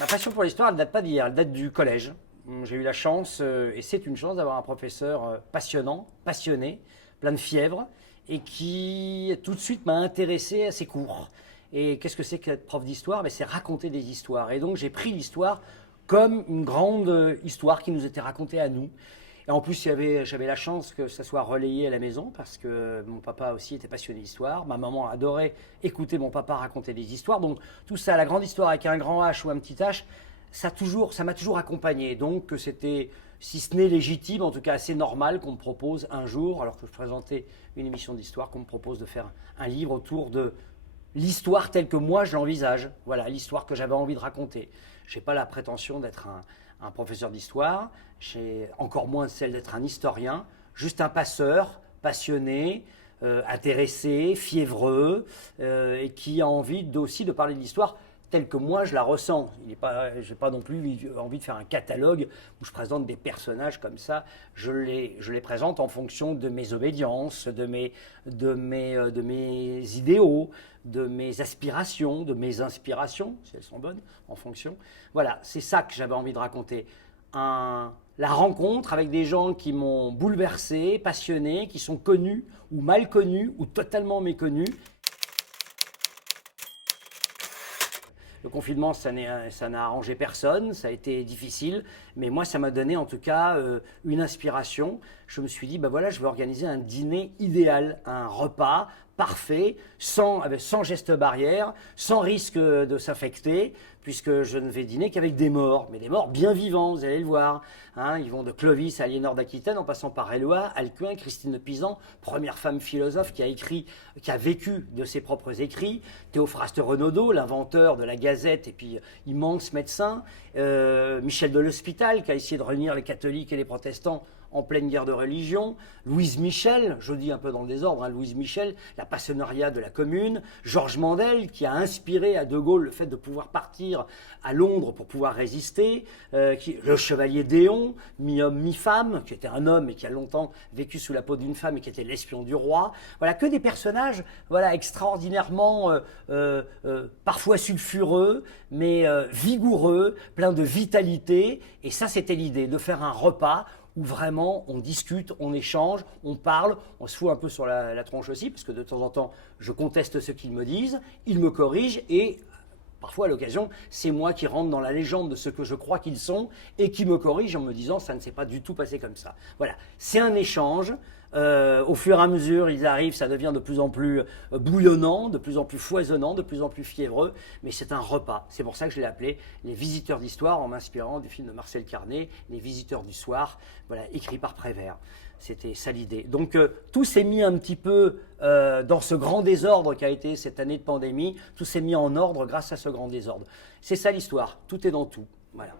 Ma passion pour l'histoire, elle ne date pas d'hier, elle date du collège. J'ai eu la chance, et c'est une chance, d'avoir un professeur passionnant, passionné, plein de fièvre, et qui tout de suite m'a intéressé à ses cours. Et qu'est-ce que c'est qu'être prof d'histoire? C'est raconter des histoires. Et donc j'ai pris l'histoire comme une grande histoire qui nous était racontée à nous. Et en plus, j'avais la chance que ça soit relayé à la maison parce que mon papa aussi était passionné d'histoire. Ma maman adorait écouter mon papa raconter des histoires. Donc tout ça, la grande histoire avec un grand H ou un petit H, ça m'a toujours accompagné. Donc c'était, si ce n'est légitime, en tout cas assez normal qu'on me propose un jour, alors que je présentais une émission d'histoire, qu'on me propose de faire un livre autour de l'histoire telle que moi je l'envisage. Voilà, l'histoire que j'avais envie de raconter. Je n'ai pas la prétention d'être un professeur d'histoire, j'ai encore moins celle d'être un historien, juste un passeur, passionné, intéressé, fiévreux, et qui a envie aussi de parler de l'histoire telle que moi je la ressens. Je n'ai pas non plus envie de faire un catalogue où je présente des personnages comme ça. Je les présente en fonction de mes obédiences, de mes idéaux, de mes aspirations, de mes inspirations, si elles sont bonnes, en fonction. Voilà, c'est ça que j'avais envie de raconter. La rencontre avec des gens qui m'ont bouleversé, passionné, qui sont connus ou mal connus ou totalement méconnus. Le confinement, ça n'a arrangé personne, ça a été difficile, mais moi, ça m'a donné en tout cas une inspiration. Je me suis dit, voilà, je vais organiser un dîner idéal, un repas parfait, sans geste barrière, sans risque de s'infecter, puisque je ne vais dîner qu'avec des morts, mais des morts bien vivants, vous allez le voir. Ils vont de Clovis à Aliénor d'Aquitaine, en passant par Éloi, Alcuin, Christine de Pisan, première femme philosophe qui a vécu de ses propres écrits, Théophraste Renaudot, l'inventeur de la Gazette et puis immense médecin, Michel de l'Hospital qui a essayé de réunir les catholiques et les protestants en pleine guerre de religion, Louise Michel, je dis un peu dans le désordre, Louise Michel, la passionnariat de la Commune, Georges Mandel, qui a inspiré à De Gaulle le fait de pouvoir partir à Londres pour pouvoir résister, le chevalier Déon, mi-homme, mi-femme, qui était un homme et qui a longtemps vécu sous la peau d'une femme et qui était l'espion du roi. Voilà, que des personnages extraordinairement, parfois sulfureux, mais vigoureux, pleins de vitalité. Et ça, c'était l'idée, de faire un repas où vraiment on discute, on échange, on parle, on se fout un peu sur la tronche aussi, parce que de temps en temps, je conteste ce qu'ils me disent, ils me corrigent, et parfois à l'occasion, c'est moi qui rentre dans la légende de ce que je crois qu'ils sont, et qui me corrige en me disant ça ne s'est pas du tout passé comme ça. Voilà, c'est un échange. Au fur et à mesure, ils arrivent, ça devient de plus en plus bouillonnant, de plus en plus foisonnant, de plus en plus fiévreux, mais c'est un repas. C'est pour ça que je l'ai appelé Les Visiteurs d'Histoire, en m'inspirant du film de Marcel Carné, Les Visiteurs du Soir, voilà, écrit par Prévert. C'était ça l'idée. Donc tout s'est mis un petit peu dans ce grand désordre qu'a été cette année de pandémie, tout s'est mis en ordre grâce à ce grand désordre. C'est ça l'histoire, tout est dans tout. Voilà.